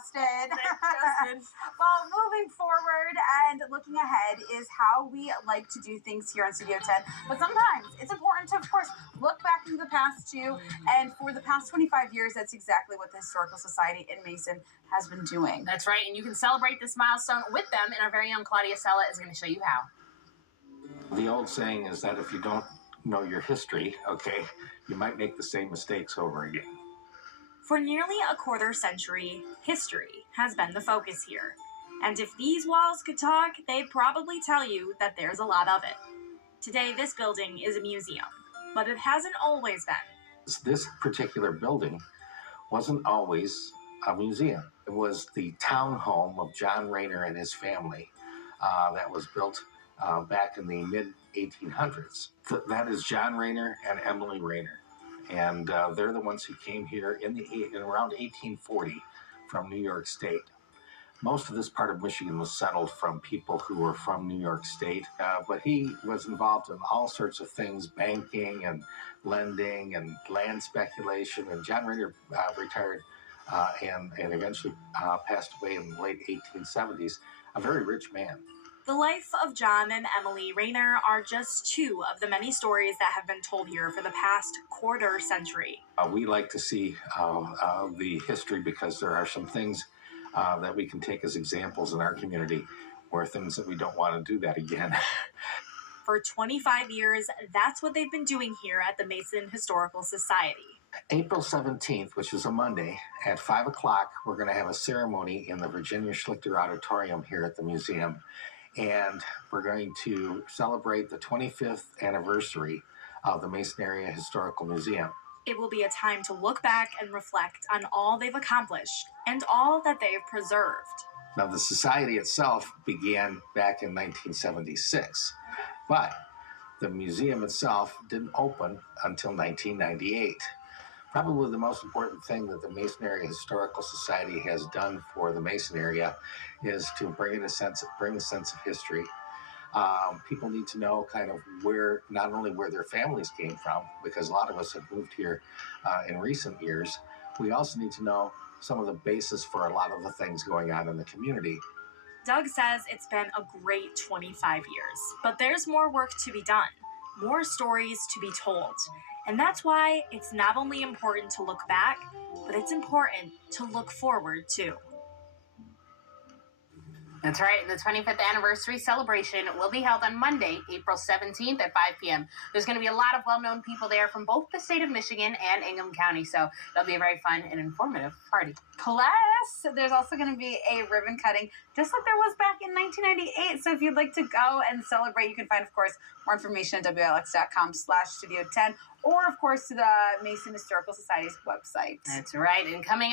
Justin. Thanks, Justin. Well, moving forward and looking ahead is how we like to do things here on Studio 10. But sometimes it's important to, of course, look back into the past too. And for the past 25 years, that's exactly what the Historical Society in Mason has been doing. That's right, and you can celebrate this milestone with them, and our very own Claudia Sella is going to show you how. The old saying is that if you don't know your history, okay, you might make the same mistakes over again. For nearly a quarter century, history has been the focus here. And if these walls could talk, they'd probably tell you that there's a lot of it. Today, this building is a museum, but it hasn't always been. This particular building wasn't always a museum. It was the town home of John Rayner and his family that was built back in the mid-1800s. That is John Rayner and Emily Rayner. And they're the ones who came here in around 1840 from New York State. Most of this part of Michigan was settled from people who were from New York State, but he was involved in all sorts of things, banking and lending and land speculation. And John Rayner retired and eventually passed away in the late 1870s, a very rich man. The life of John and Emily Rayner are just two of the many stories that have been told here for the past quarter century. We like to see the history because there are some things that we can take as examples in our community where things that we don't want to do that again. For 25 years, that's what they've been doing here at the Mason Historical Society. April 17th, which is a Monday, at 5 o'clock, we're going to have a ceremony in the Virginia Schlichter Auditorium here at the museum. And we're going to celebrate the 25th anniversary of the Mason Area Historical Museum. It will be a time to look back and reflect on all they've accomplished and all that they've preserved. Now, the society itself began back in 1976, but the museum itself didn't open until 1998. Probably the most important thing that the Mason Area Historical Society has done for the Mason area is to bring a sense of history. People need to know kind of where, not only where their families came from, because a lot of us have moved here in recent years. We also need to know some of the basis for a lot of the things going on in the community. Doug says it's been a great 25 years, but there's more work to be done, more stories to be told. And that's why it's not only important to look back, but it's important to look forward too. That's right, and the 25th anniversary celebration will be held on Monday, April 17th at 5 p.m. There's going to be a lot of well-known people there from both the state of Michigan and Ingham County, so it'll be a very fun and informative party. Plus, there's also going to be a ribbon cutting, just like there was back in 1998. So if you'd like to go and celebrate, you can find, of course, more information at WLX.com/Studio 10, or, of course, to the Mason Historical Society's website. That's right, and coming